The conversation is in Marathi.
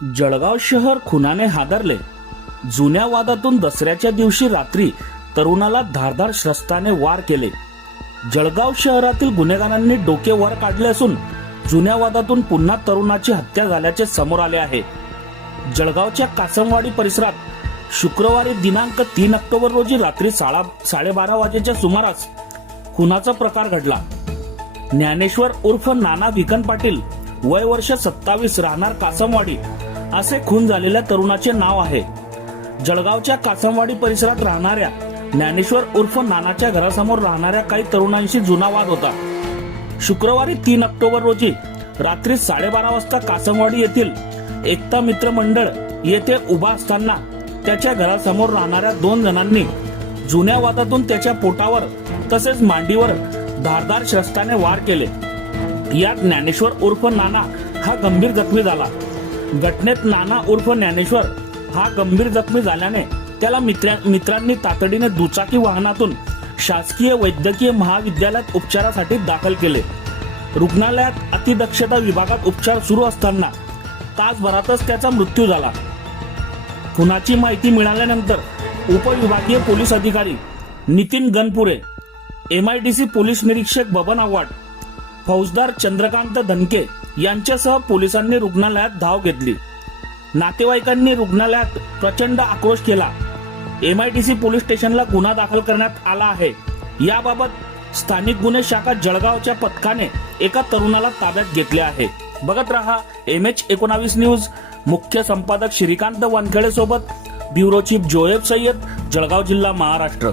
जळगाव शहर खुनाने हादरले. जुन्या वादातून दसऱ्याच्या दिवशी रात्री तरुणाला धारधार शस्त्राने वार केले. जळगाव शहरातील गुन्हेगारांनी डोके वर काढले असून जुन्या वादातून पुन्हा तरुणाची हत्या झाल्याचे समोर आले आहे. जळगावच्या कासमवाडी परिसरात शुक्रवारी दिनांक तीन ऑक्टोबर रोजी रात्री साडा साडेबारा वाजेच्या सुमारास खुनाचा प्रकार घडला. ज्ञानेश्वर उर्फ नाना भिकन पाटील वय वर्ष सत्तावीस राहणार कासमवाडी असे खून झालेल्या तरुणाचे नाव आहे. जळगावच्या कासमवाडी परिसरात राहणाऱ्या ज्ञानेश्वर उर्फ नानाच्या घरासमोर राहणाऱ्या काही तरुणांशी जुना वाद होता. शुक्रवारी तीन ऑक्टोबर रोजी रात्री साडेबारा वाजता कासमवाडी येथील एकता मित्र मंडळ येथे उभा असताना त्याच्या घरासमोर राहणाऱ्या दोन जणांनी जुन्या वादातून त्याच्या पोटावर तसेच मांडीवर धारदार शस्त्राने वार केले. यात ज्ञानेश्वर उर्फ नाना हा गंभीर जखमी झाला. घटनेत नाना उर्फ ज्ञानेश्वर हा गंभीर जखमी झाल्याने त्याला मित्रा मित्रांनी तातडीने दुचाकी वाहनातून शासकीय वैद्यकीय महाविद्यालयात उपचारासाठी दाखल केले. रुग्णालयात अतिदक्षता विभागात उपचार सुरू असताना तासभरातच त्याचा मृत्यू झाला. खुनाची माहिती मिळाल्यानंतर उपविभागीय पोलीस अधिकारी नितीन गणपुरे सी पोलीस निरीक्षक बबन आव्हाड फौजदार चंद्रकांत धनके यांच्यासह पोलिसांनी रुग्णालयात धाव घेतली. नातेवाईकांनी रुग्णालयात प्रचंड आक्रोश केला. एमआयडीसी पोलीस स्टेशनला गुन्हा दाखल करण्यात आला आहे. याबाबत स्थानिक गुन्हे शाखा जळगावच्या पथकाने एका तरुणाला ताब्यात घेतले आहे. बघत रहा एम एच एकोणावीस न्यूज. मुख्य संपादक श्रीकांत वानखेडे सोबत ब्युरो चीफ जोएब सय्यद जळगाव जिल्हा महाराष्ट्र.